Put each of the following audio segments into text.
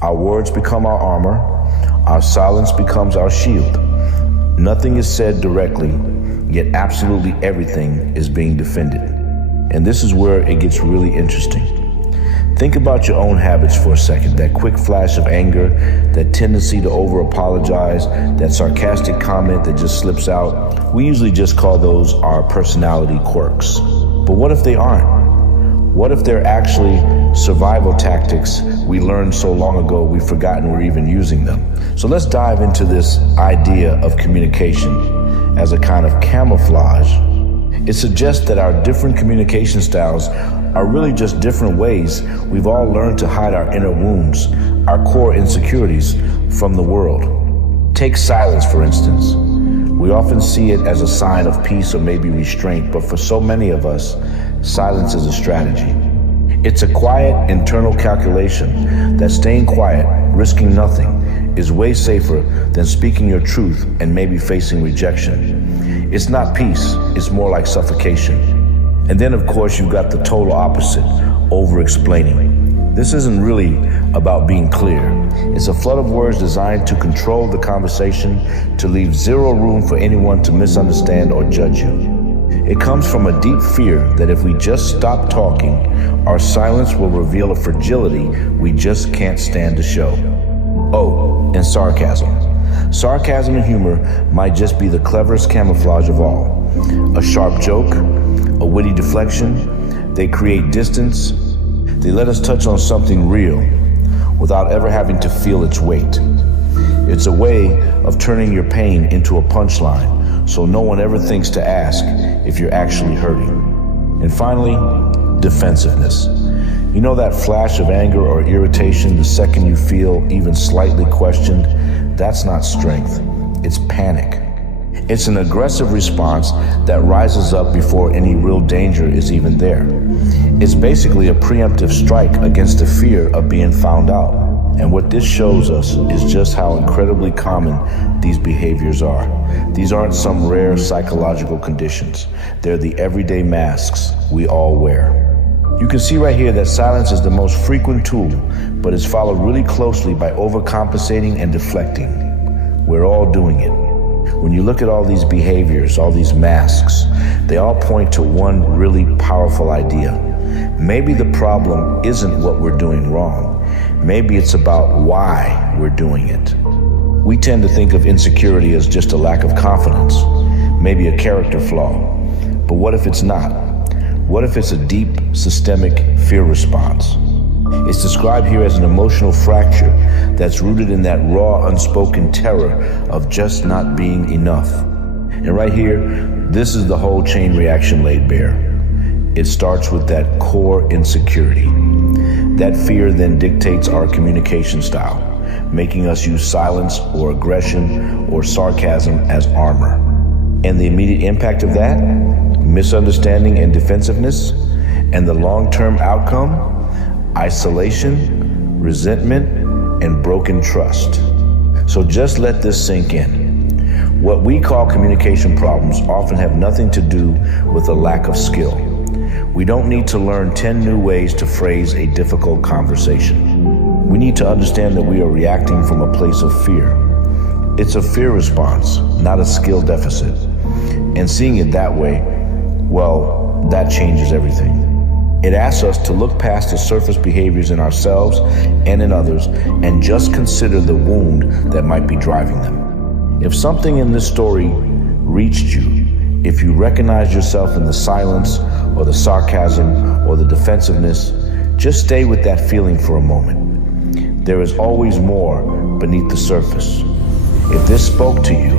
Our words become our armor. Our silence becomes our shield. Nothing is said directly, yet absolutely everything is being defended. And this is where it gets really interesting. Think about your own habits for a second. That quick flash of anger, that tendency to over-apologize, that sarcastic comment that just slips out. We usually just call those our personality quirks. But what if they aren't? What if they're actually survival tactics we learned so long ago we've forgotten we're even using them? So let's dive into this idea of communication as a kind of camouflage. It suggests that our different communication styles are really just different ways we've all learned to hide our inner wounds, our core insecurities from the world. Take silence, for instance. We often see it as a sign of peace or maybe restraint, but for so many of us, silence is a strategy. It's a quiet internal calculation that staying quiet, risking nothing, is way safer than speaking your truth and maybe facing rejection. It's not peace, it's more like suffocation. And then of course you've got the total opposite, over-explaining. This isn't really about being clear. It's a flood of words designed to control the conversation, to leave zero room for anyone to misunderstand or judge you. It comes from a deep fear that if we just stop talking, our silence will reveal a fragility we just can't stand to show. Oh, and sarcasm. Sarcasm and humor might just be the cleverest camouflage of all. A sharp joke, a witty deflection, they create distance. They let us touch on something real without ever having to feel its weight. It's a way of turning your pain into a punchline, so no one ever thinks to ask if you're actually hurting. And finally, defensiveness. You know that flash of anger or irritation the second you feel even slightly questioned? That's not strength, it's panic. It's an aggressive response that rises up before any real danger is even there. It's basically a preemptive strike against the fear of being found out. And what this shows us is just how incredibly common these behaviors are. These aren't some rare psychological conditions. They're the everyday masks we all wear. You can see right here that silence is the most frequent tool, but it's followed really closely by overcompensating and deflecting. We're all doing it. When you look at all these behaviors, all these masks, they all point to one really powerful idea. Maybe the problem isn't what we're doing wrong. Maybe it's about why we're doing it. We tend to think of insecurity as just a lack of confidence, maybe a character flaw. But what if it's not? What if it's a deep, systemic fear response? It's described here as an emotional fracture that's rooted in that raw, unspoken terror of just not being enough. And right here, this is the whole chain reaction laid bare. It starts with that core insecurity. That fear then dictates our communication style, making us use silence or aggression or sarcasm as armor. And the immediate impact of that, misunderstanding and defensiveness, and the long-term outcome, isolation, resentment, and broken trust. So just let this sink in. What we call communication problems often have nothing to do with a lack of skill. We don't need to learn 10 new ways to phrase a difficult conversation. We need to understand that we are reacting from a place of fear. It's a fear response, not a skill deficit. And seeing it that way, well, that changes everything. It asks us to look past the surface behaviors in ourselves and in others and just consider the wound that might be driving them. If something in this story reached you, if you recognize yourself in the silence or the sarcasm or the defensiveness, just stay with that feeling for a moment. There is always more beneath the surface. If this spoke to you,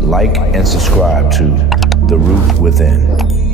like and subscribe to The Root Within.